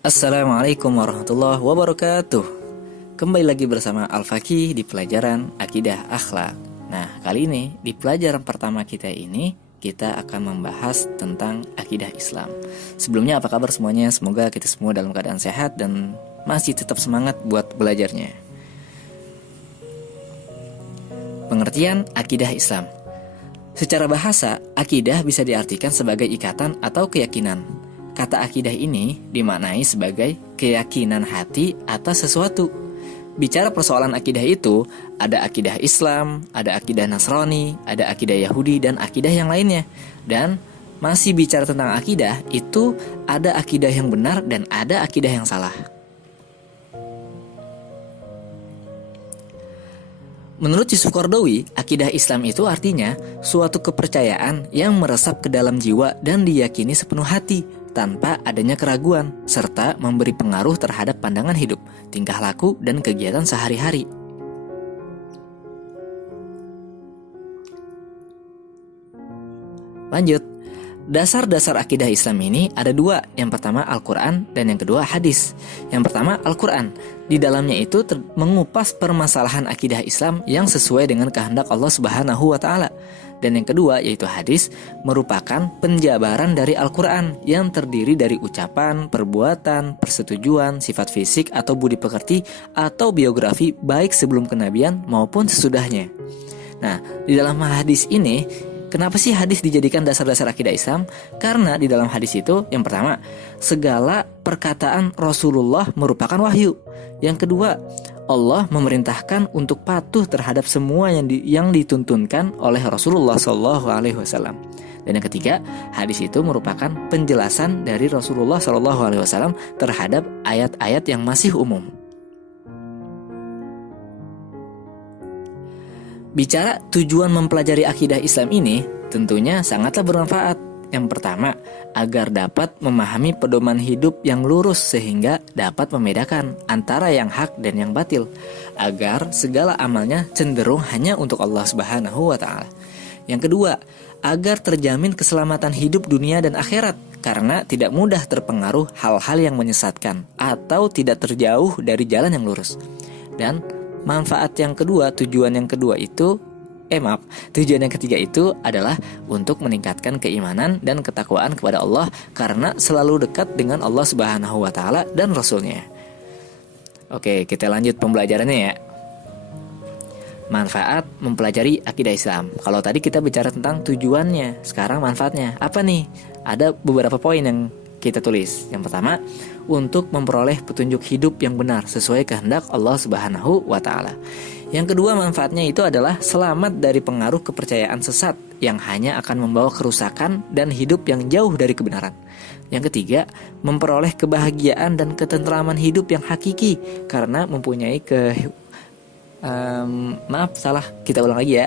Assalamualaikum warahmatullahi wabarakatuh. Kembali lagi bersama Al-Faqih di pelajaran Akidah Akhlak. Nah, kali ini di pelajaran pertama kita ini kita akan membahas tentang akidah Islam. Sebelumnya apa kabar semuanya? Semoga kita semua dalam keadaan sehat dan masih tetap semangat buat belajarnya. Pengertian akidah Islam. Secara bahasa, akidah bisa diartikan sebagai ikatan atau keyakinan. Kata akidah ini dimaknai sebagai keyakinan hati atas sesuatu. Bicara persoalan akidah itu, ada akidah Islam, ada akidah Nasrani, ada akidah Yahudi, dan akidah yang lainnya. Dan masih bicara tentang akidah, itu ada akidah yang benar dan ada akidah yang salah. Menurut Yusuf Qaradawi, akidah Islam itu artinya suatu kepercayaan yang meresap ke dalam jiwa dan diyakini sepenuh hati, tanpa adanya keraguan, serta memberi pengaruh terhadap pandangan hidup, tingkah laku, dan kegiatan sehari-hari. Lanjut, dasar-dasar akidah Islam ini ada dua. Yang pertama Al-Quran dan yang kedua hadis. Yang pertama Al-Quran. Di dalamnya itu mengupas permasalahan akidah Islam yang sesuai dengan kehendak Allah Subhanahu wa Ta'ala. Dan yang kedua yaitu hadis, merupakan penjabaran dari Al-Quran yang terdiri dari ucapan, perbuatan, persetujuan, sifat fisik atau budi pekerti atau biografi baik sebelum kenabian maupun sesudahnya. Nah, di dalam hadis ini, kenapa sih hadis dijadikan dasar-dasar akidah Islam? Karena di dalam hadis itu, yang pertama, segala perkataan Rasulullah merupakan wahyu. Yang kedua, Allah memerintahkan untuk patuh terhadap semua yang dituntunkan oleh Rasulullah SAW. Dan yang ketiga, hadis itu merupakan penjelasan dari Rasulullah SAW terhadap ayat-ayat yang masih umum. Bicara tujuan mempelajari akidah Islam ini tentunya sangatlah bermanfaat. Yang pertama, agar dapat memahami pedoman hidup yang lurus sehingga dapat membedakan antara yang hak dan yang batil, agar segala amalnya cenderung hanya untuk Allah Subhanahu wa Ta'ala. Yang kedua, agar terjamin keselamatan hidup dunia dan akhirat karena tidak mudah terpengaruh hal-hal yang menyesatkan atau tidak terjauh dari jalan yang lurus. Dan manfaat yang kedua, tujuan yang ketiga itu adalah untuk meningkatkan keimanan dan ketakwaan kepada Allah karena selalu dekat dengan Allah Subhanahu wa Ta'ala dan Rasulnya. Oke, kita lanjut pembelajarannya ya. Manfaat mempelajari akidah Islam. Kalau tadi kita bicara tentang tujuannya, sekarang manfaatnya. Apa nih? Ada beberapa poin yang kita tulis. Yang pertama, untuk memperoleh petunjuk hidup yang benar sesuai kehendak Allah Subhanahu wa Ta'ala. Yang kedua, manfaatnya itu adalah selamat dari pengaruh kepercayaan sesat yang hanya akan membawa kerusakan dan hidup yang jauh dari kebenaran. Yang ketiga, memperoleh kebahagiaan dan ketentraman hidup yang hakiki karena mempunyai kita ulang lagi ya.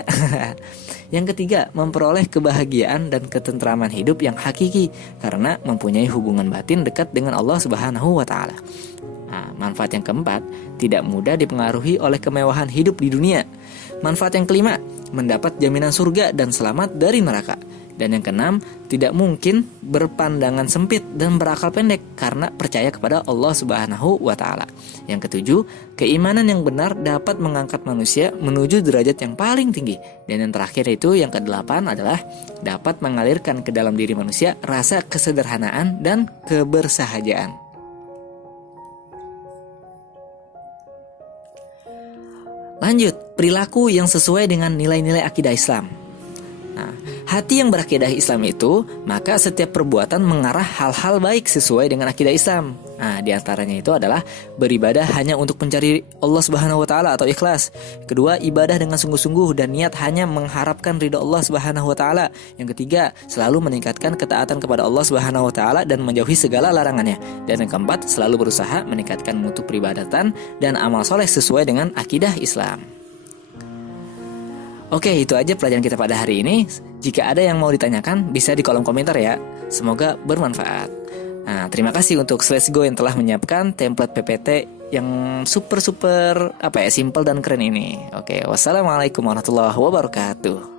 Yang ketiga, memperoleh kebahagiaan dan ketentraman hidup yang hakiki karena mempunyai hubungan batin dekat dengan Allah Subhanahu wa Ta'ala. Nah, manfaat yang keempat, tidak mudah dipengaruhi oleh kemewahan hidup di dunia. Manfaat yang kelima, mendapat jaminan surga dan selamat dari neraka. Dan yang keenam, tidak mungkin berpandangan sempit dan berakal pendek karena percaya kepada Allah Subhanahu wa Ta'ala. Yang ketujuh, keimanan yang benar dapat mengangkat manusia menuju derajat yang paling tinggi. Dan yang terakhir itu, yang kedelapan adalah dapat mengalirkan ke dalam diri manusia rasa kesederhanaan dan kebersahajaan. Lanjut, perilaku yang sesuai dengan nilai-nilai akidah Islam. Nah, hati yang berakidah Islam itu, maka setiap perbuatan mengarah hal-hal baik sesuai dengan akidah Islam. Nah, diantaranya itu adalah beribadah hanya untuk mencari Allah Subhanahu wa Ta'ala atau ikhlas. Kedua, ibadah dengan sungguh-sungguh dan niat hanya mengharapkan ridha Allah Subhanahu wa Ta'ala. Yang ketiga, selalu meningkatkan ketaatan kepada Allah Subhanahu wa Ta'ala dan menjauhi segala larangannya. Dan yang keempat, selalu berusaha meningkatkan mutu peribadatan dan amal soleh sesuai dengan akidah Islam. Oke, itu aja pelajaran kita pada hari ini. Jika ada yang mau ditanyakan, bisa di kolom komentar ya. Semoga bermanfaat. Nah, terima kasih untuk Let's Go yang telah menyiapkan template PPT yang super simple dan keren ini. Oke, wassalamualaikum warahmatullahi wabarakatuh.